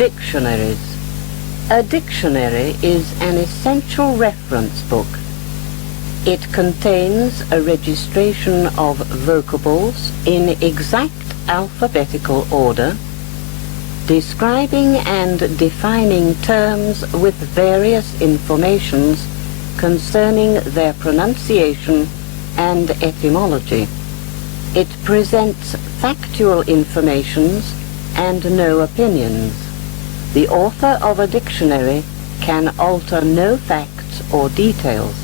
Dictionaries. A dictionary is an essential reference book. It contains a registration of vocables in exact alphabetical order, describing and defining terms with various informations concerning their pronunciation and etymology. It presents factual informations and no opinions. The author of a dictionary can alter no facts or details.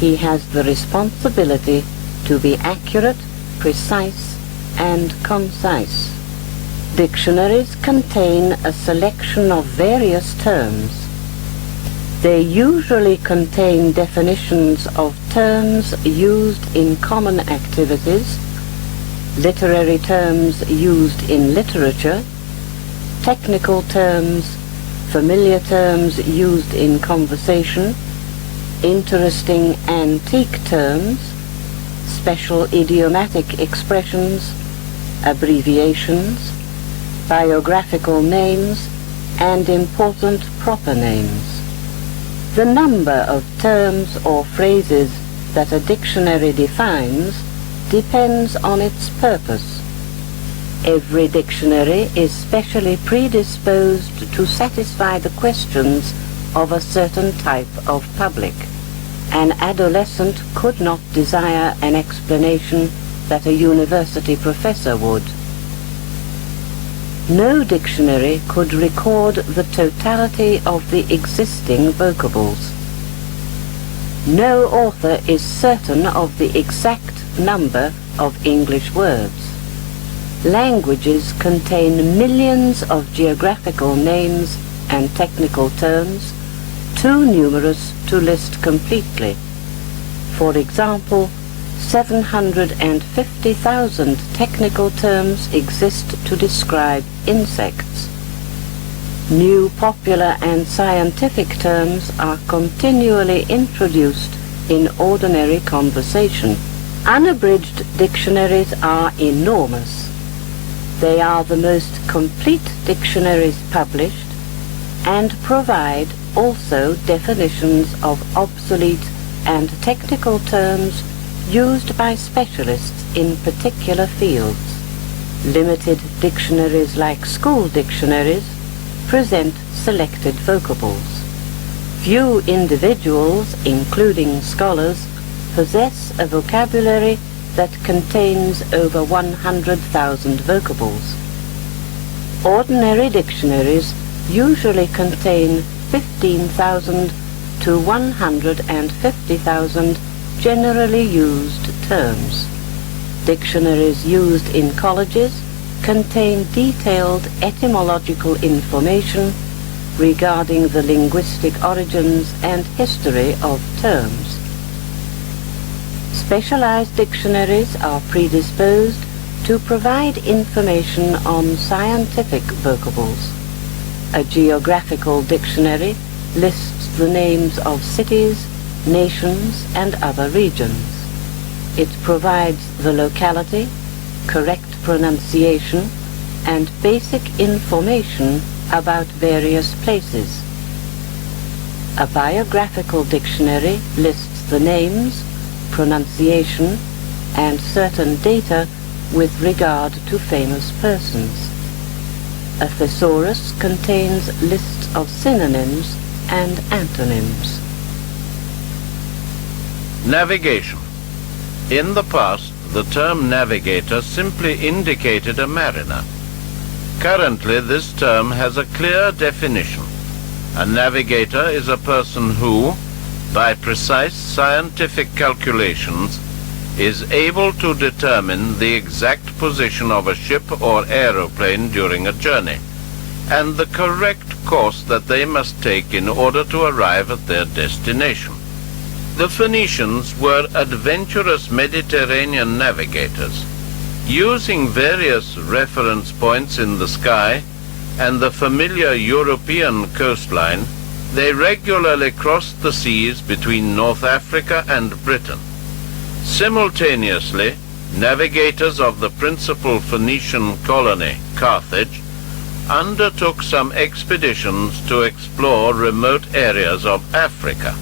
He has the responsibility to be accurate, precise, and concise. Dictionaries contain a selection of various terms. They usually contain definitions of terms used in common activities, literary terms used in literature, technical terms, familiar terms used in conversation, interesting antique terms, special idiomatic expressions, abbreviations, biographical names, and important proper names. The number of terms or phrases that a dictionary defines depends on its purpose. Every dictionary is specially predisposed to satisfy the questions of a certain type of public. An adolescent could not desire an explanation that a university professor would. No dictionary could record the totality of the existing vocables. No author is certain of the exact number of English words. Languages contain millions of geographical names and technical terms, too numerous to list completely. For example, 750,000 technical terms exist to describe insects. New popular and scientific terms are continually introduced in ordinary conversation. Unabridged dictionaries are enormous. They are the most complete dictionaries published and provide also definitions of obsolete and technical terms used by specialists in particular fields. Limited dictionaries like school dictionaries present selected vocables. Few individuals, including scholars, possess a vocabulary that contains over 100,000 vocables. Ordinary dictionaries usually contain 15,000 to 150,000 generally used terms. Dictionaries used in colleges contain detailed etymological information regarding the linguistic origins and history of terms. Specialized dictionaries are predisposed to provide information on scientific vocables. A geographical dictionary lists the names of cities, nations, and other regions. It provides the locality, correct pronunciation, and basic information about various places. A biographical dictionary lists the names, pronunciation, and certain data with regard to famous persons. A thesaurus contains lists of synonyms and antonyms. Navigation. In the past, the term navigator simply indicated a mariner. Currently, this term has a clear definition. A navigator is a person who, by precise scientific calculations, is able to determine the exact position of a ship or aeroplane during a journey, and the correct course that they must take in order to arrive at their destination. The Phoenicians were adventurous Mediterranean navigators. Using various reference points in the sky and the familiar European coastline, they regularly crossed the seas between North Africa and Britain. Simultaneously, navigators of the principal Phoenician colony, Carthage, undertook some expeditions to explore remote areas of Africa.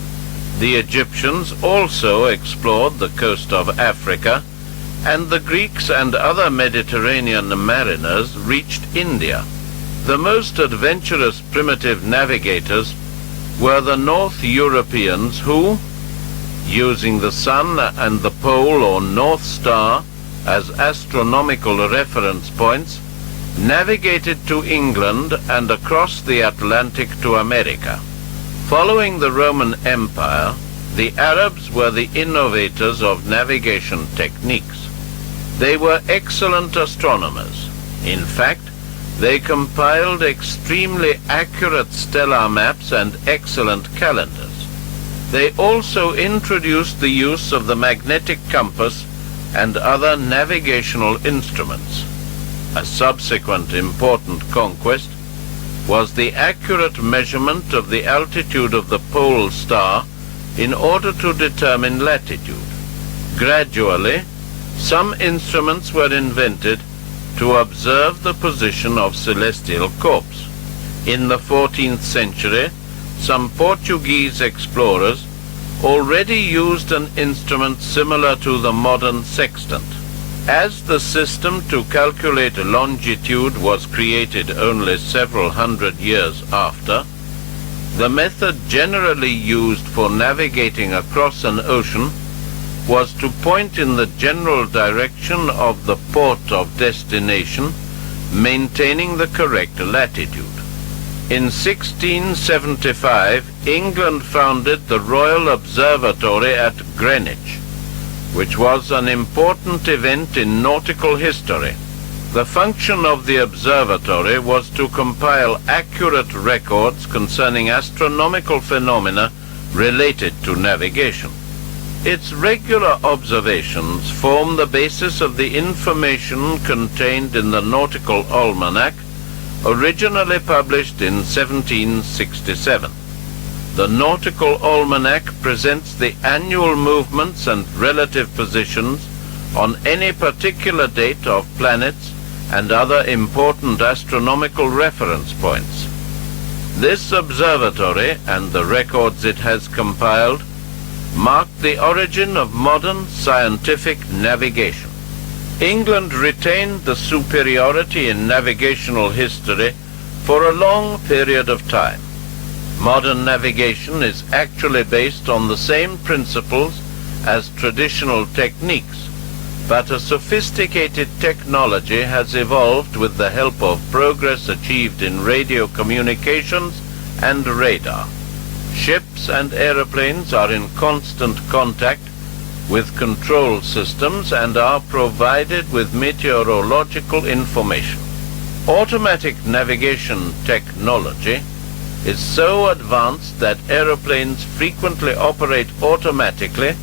The Egyptians also explored the coast of Africa, and the Greeks and other Mediterranean mariners reached India. The most adventurous primitive navigators were the North Europeans who, using the sun and the pole or North Star as astronomical reference points, navigated to England and across the Atlantic to America. Following the Roman Empire, the Arabs were the innovators of navigation techniques. They were excellent astronomers. In fact, they compiled extremely accurate stellar maps and excellent calendars. They also introduced the use of the magnetic compass and other navigational instruments. A subsequent important conquest was the accurate measurement of the altitude of the pole star in order to determine latitude. Gradually, some instruments were invented to observe the position of celestial corps. In the 14th century, some Portuguese explorers already used an instrument similar to the modern sextant. As the system to calculate longitude was created only several hundred years after, the method generally used for navigating across an ocean was to point in the general direction of the port of destination, maintaining the correct latitude. In 1675, England founded the Royal Observatory at Greenwich, which was an important event in nautical history. The function of the observatory was to compile accurate records concerning astronomical phenomena related to navigation. Its regular observations form the basis of the information contained in the Nautical Almanac, originally published in 1767. The Nautical Almanac presents the annual movements and relative positions on any particular date of planets and other important astronomical reference points. This observatory and the records it has compiled marked the origin of modern scientific navigation. England retained the superiority in navigational history for a long period of time. Modern navigation is actually based on the same principles as traditional techniques, but a sophisticated technology has evolved with the help of progress achieved in radio communications and radar. Ships and aeroplanes are in constant contact with control systems and are provided with meteorological information. Automatic navigation technology is so advanced that aeroplanes frequently operate automatically,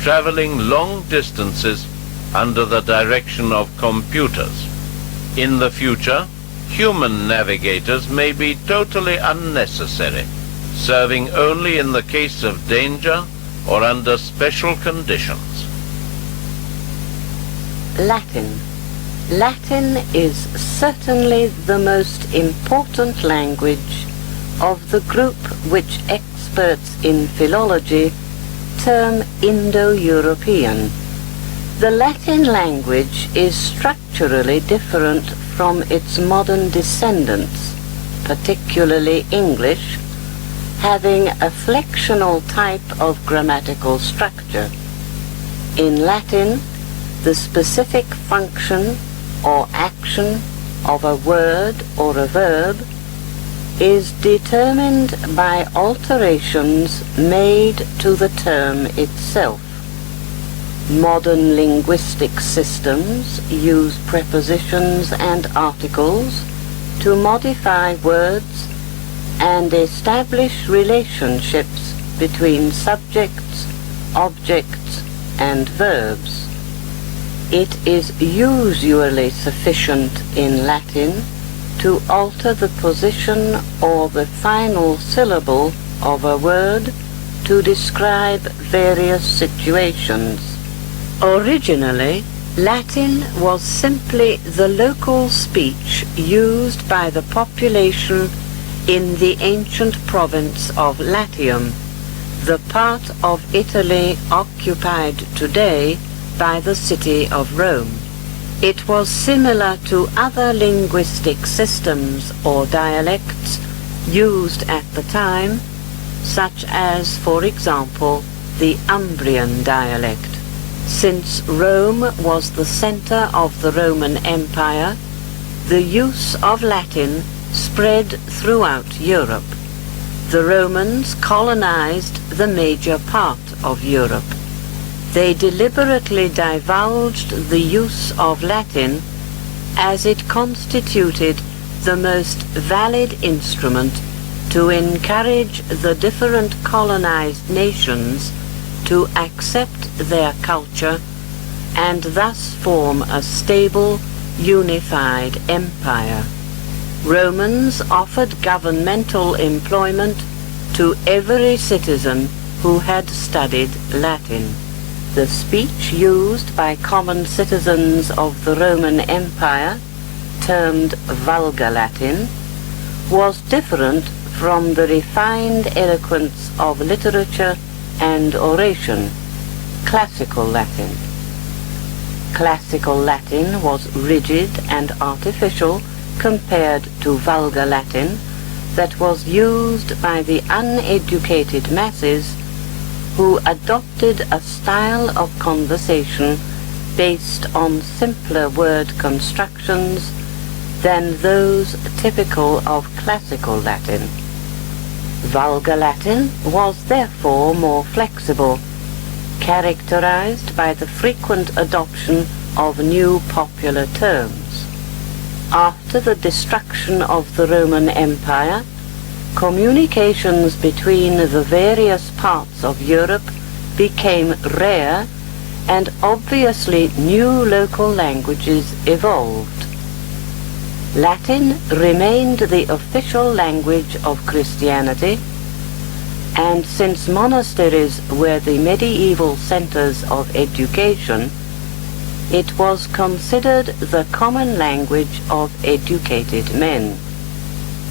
traveling long distances under the direction of computers. In the future, human navigators may be totally unnecessary, serving only in the case of danger or under special conditions. Latin. Latin is certainly the most important language of the group which experts in philology term Indo-European. The Latin language is structurally different from its modern descendants, particularly English, having a flexional type of grammatical structure. In Latin, the specific function or action of a word or a verb is determined by alterations made to the term itself. Modern linguistic systems use prepositions and articles to modify words and establish relationships between subjects, objects, and verbs. It is usually sufficient in Latin to alter the position or the final syllable of a word to describe various situations. Originally, Latin was simply the local speech used by the population in the ancient province of Latium, the part of Italy occupied today by the city of Rome. It was similar to other linguistic systems or dialects used at the time, such as, for example, the Umbrian dialect. Since Rome was the center of the Roman Empire, the use of Latin spread throughout Europe. The Romans colonized the major part of Europe. They deliberately divulged the use of Latin as it constituted the most valid instrument to encourage the different colonized nations to accept their culture and thus form a stable, unified empire. Romans offered governmental employment to every citizen who had studied Latin. The speech used by common citizens of the Roman Empire, termed vulgar Latin, was different from the refined eloquence of literature and oration, classical Latin. Classical Latin was rigid and artificial compared to vulgar Latin that was used by the uneducated masses who adopted a style of conversation based on simpler word constructions than those typical of classical Latin. Vulgar Latin was therefore more flexible, characterized by the frequent adoption of new popular terms. After the destruction of the Roman Empire, communications between the various parts of Europe became rare, and obviously new local languages evolved. Latin remained the official language of Christianity, and since monasteries were the medieval centers of education, it was considered the common language of educated men.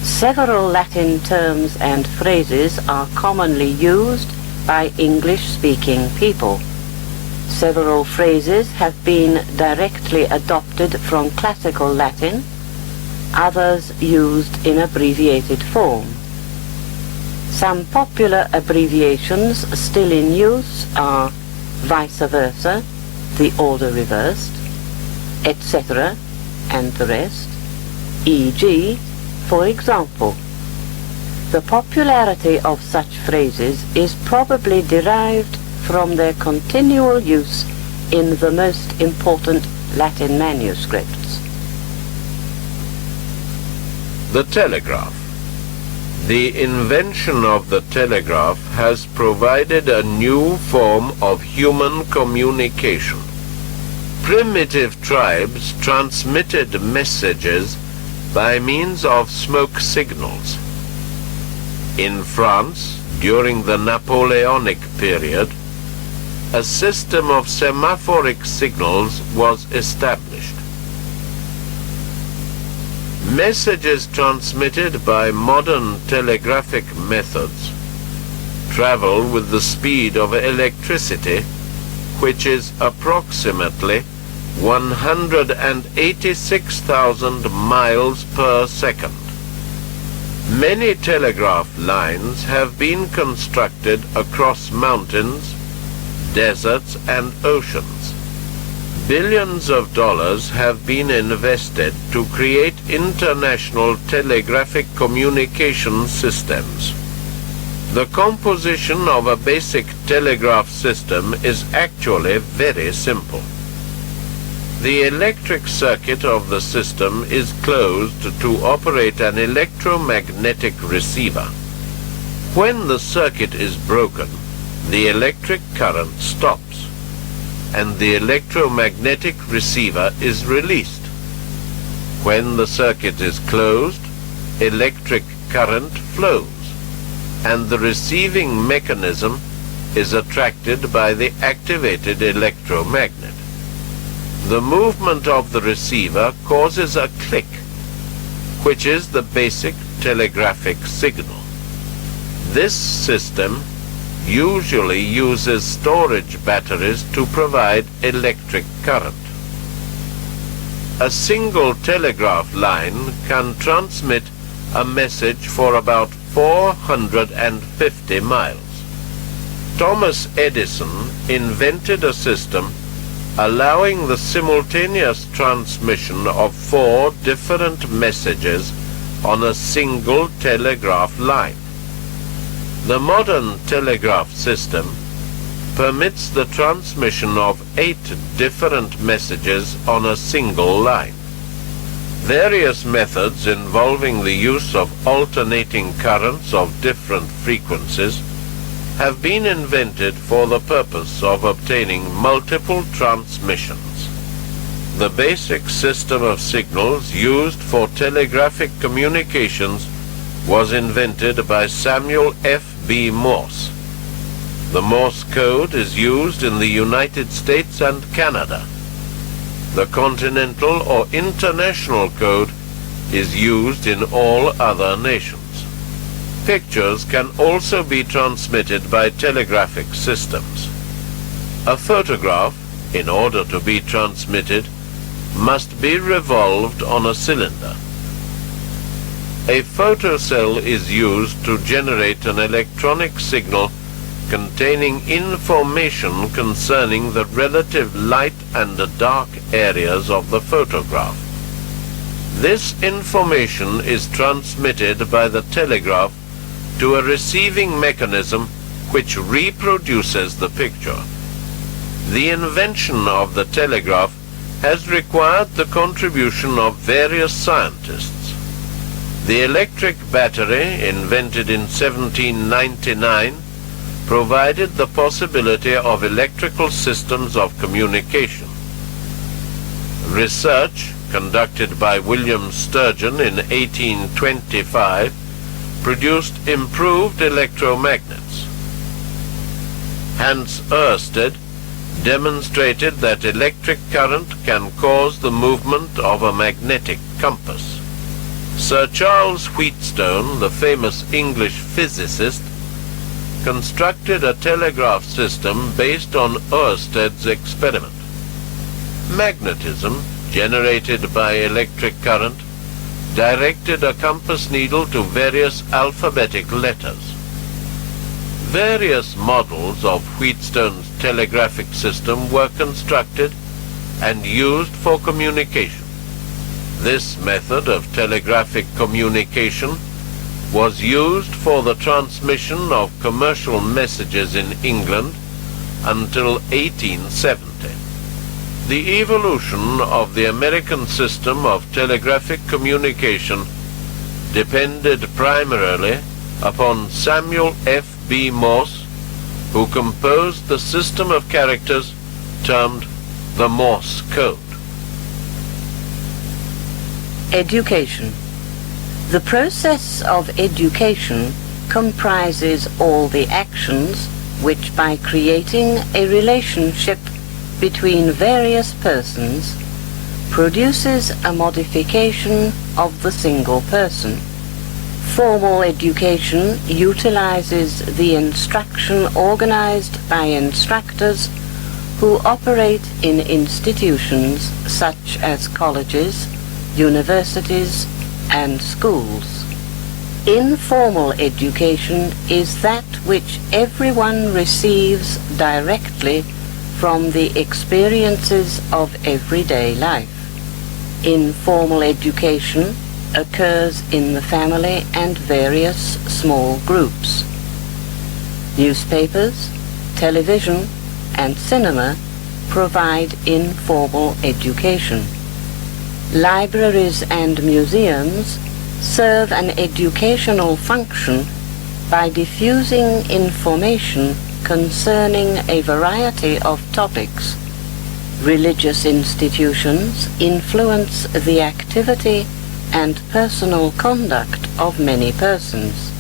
Several Latin terms and phrases are commonly used by English-speaking people. Several phrases have been directly adopted from classical Latin, others used in abbreviated form. Some popular abbreviations still in use are vice versa, the order reversed, etc., and the rest, e.g., for example. The popularity of such phrases is probably derived from their continual use in the most important Latin manuscripts. The telegraph. The invention of the telegraph has provided a new form of human communication. Primitive tribes transmitted messages by means of smoke signals. In France, during the Napoleonic period, a system of semaphoric signals was established. Messages transmitted by modern telegraphic methods travel with the speed of electricity, which is approximately 186,000 miles per second. Many telegraph lines have been constructed across mountains, deserts, and oceans. Billions of dollars have been invested to create international telegraphic communication systems. The composition of a basic telegraph system is actually very simple. The electric circuit of the system is closed to operate an electromagnetic receiver. When the circuit is broken, the electric current stops, and the electromagnetic receiver is released. When the circuit is closed, electric current flows, and the receiving mechanism is attracted by the activated electromagnet. The movement of the receiver causes a click, which is the basic telegraphic signal. This system usually uses storage batteries to provide electric current. A single telegraph line can transmit a message for about 450 miles. Thomas Edison invented a system allowing the simultaneous transmission of 4 different messages on a single telegraph line. The modern telegraph system permits the transmission of 8 different messages on a single line. Various methods involving the use of alternating currents of different frequencies have been invented for the purpose of obtaining multiple transmissions. The basic system of signals used for telegraphic communications was invented by Samuel F.B. Morse. The Morse code is used in the United States and Canada. The continental or international code is used in all other nations. Pictures can also be transmitted by telegraphic systems. A photograph, in order to be transmitted, must be revolved on a cylinder. A photocell is used to generate an electronic signal containing information concerning the relative light and dark areas of the photograph. This information is transmitted by the telegraph to a receiving mechanism which reproduces the picture. The invention of the telegraph has required the contribution of various scientists. The electric battery, invented in 1799, provided the possibility of electrical systems of communication. Research, conducted by William Sturgeon in 1825, produced improved electromagnets. Hans Ørsted demonstrated that electric current can cause the movement of a magnetic compass. Sir Charles Wheatstone, the famous English physicist, constructed a telegraph system based on Ørsted's experiment. Magnetism, generated by electric current, directed a compass needle to various alphabetic letters. Various models of Wheatstone's telegraphic system were constructed and used for communication. This method of telegraphic communication was used for the transmission of commercial messages in England until 1870. The evolution of the American system of telegraphic communication depended primarily upon Samuel F.B. Morse, who composed the system of characters termed the Morse code. Education. The process of education comprises all the actions which, by creating a relationship between various persons, produces a modification of the single person. Formal education utilizes the instruction organized by instructors who operate in institutions such as colleges, universities, and schools. Informal education is that which everyone receives directly from the experiences of everyday life. Informal education occurs in the family and various small groups. Newspapers, television, and cinema provide informal education. Libraries and museums serve an educational function by diffusing information concerning a variety of topics. Religious institutions influence the activity and personal conduct of many persons.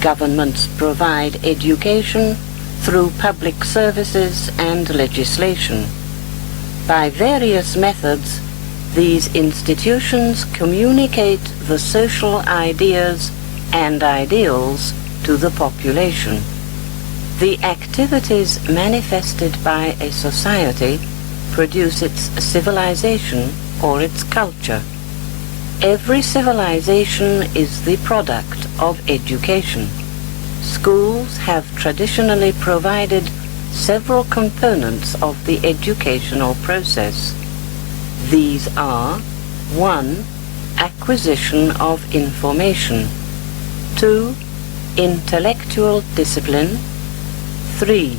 Governments provide education through public services and legislation. By various methods, these institutions communicate the social ideas and ideals to the population. The activities manifested by a society produce its civilization or its culture. Every civilization is the product of education. Schools have traditionally provided several components of the educational process. These are 1. Acquisition of information, 2. Intellectual discipline, 3.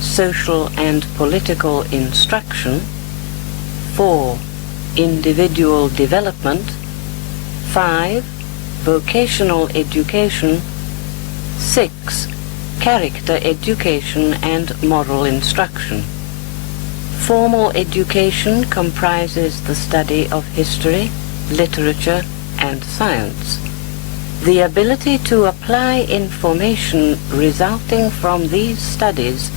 Social and political instruction, 4. Individual development, 5. Vocational education, 6. Character education and moral instruction. Formal education comprises the study of history, literature, and science. The ability to apply information resulting from these studies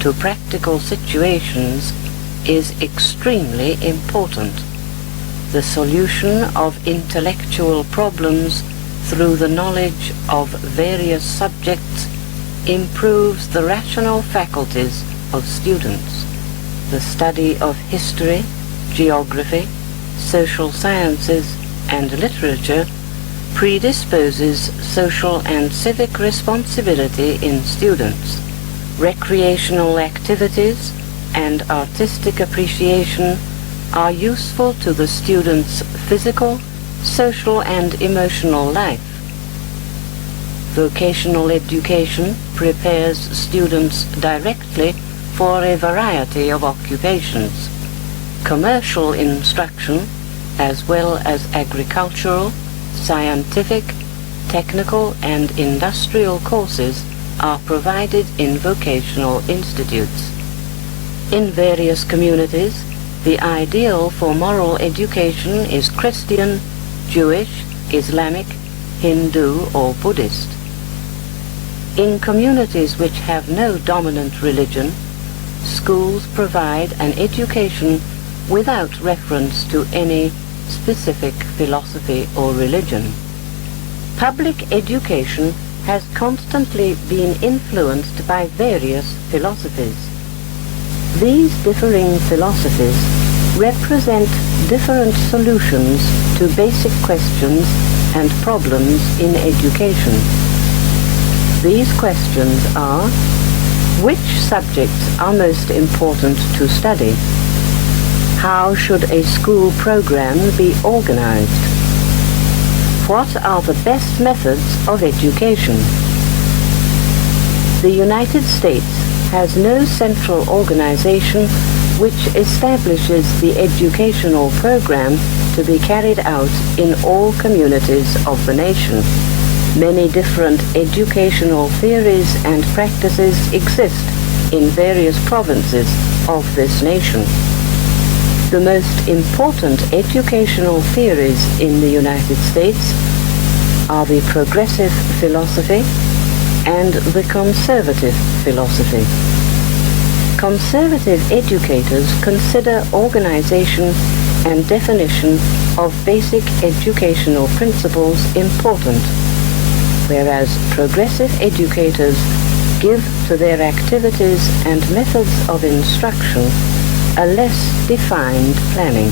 to practical situations is extremely important. The solution of intellectual problems through the knowledge of various subjects improves the rational faculties of students. The study of history, geography, social sciences, and literature predisposes social and civic responsibility in students. Recreational activities and artistic appreciation are useful to the student's physical, social, and emotional life. Vocational education prepares students directly for a variety of occupations. Commercial instruction, as well as agricultural, scientific, technical, and industrial courses are provided in vocational institutes. In various communities, the ideal for moral education is Christian, Jewish, Islamic, Hindu, or Buddhist. In communities which have no dominant religion, schools provide an education without reference to any specific philosophy or religion. Public education has constantly been influenced by various philosophies. These differing philosophies represent different solutions to basic questions and problems in education. These questions are: which subjects are most important to study? How should a school program be organized? What are the best methods of education? The United States has no central organization which establishes the educational program to be carried out in all communities of the nation. Many different educational theories and practices exist in various provinces of this nation. The most important educational theories in the United States are the progressive philosophy and the conservative philosophy. Conservative educators consider organization and definition of basic educational principles important, whereas progressive educators give to their activities and methods of instruction a less defined planning.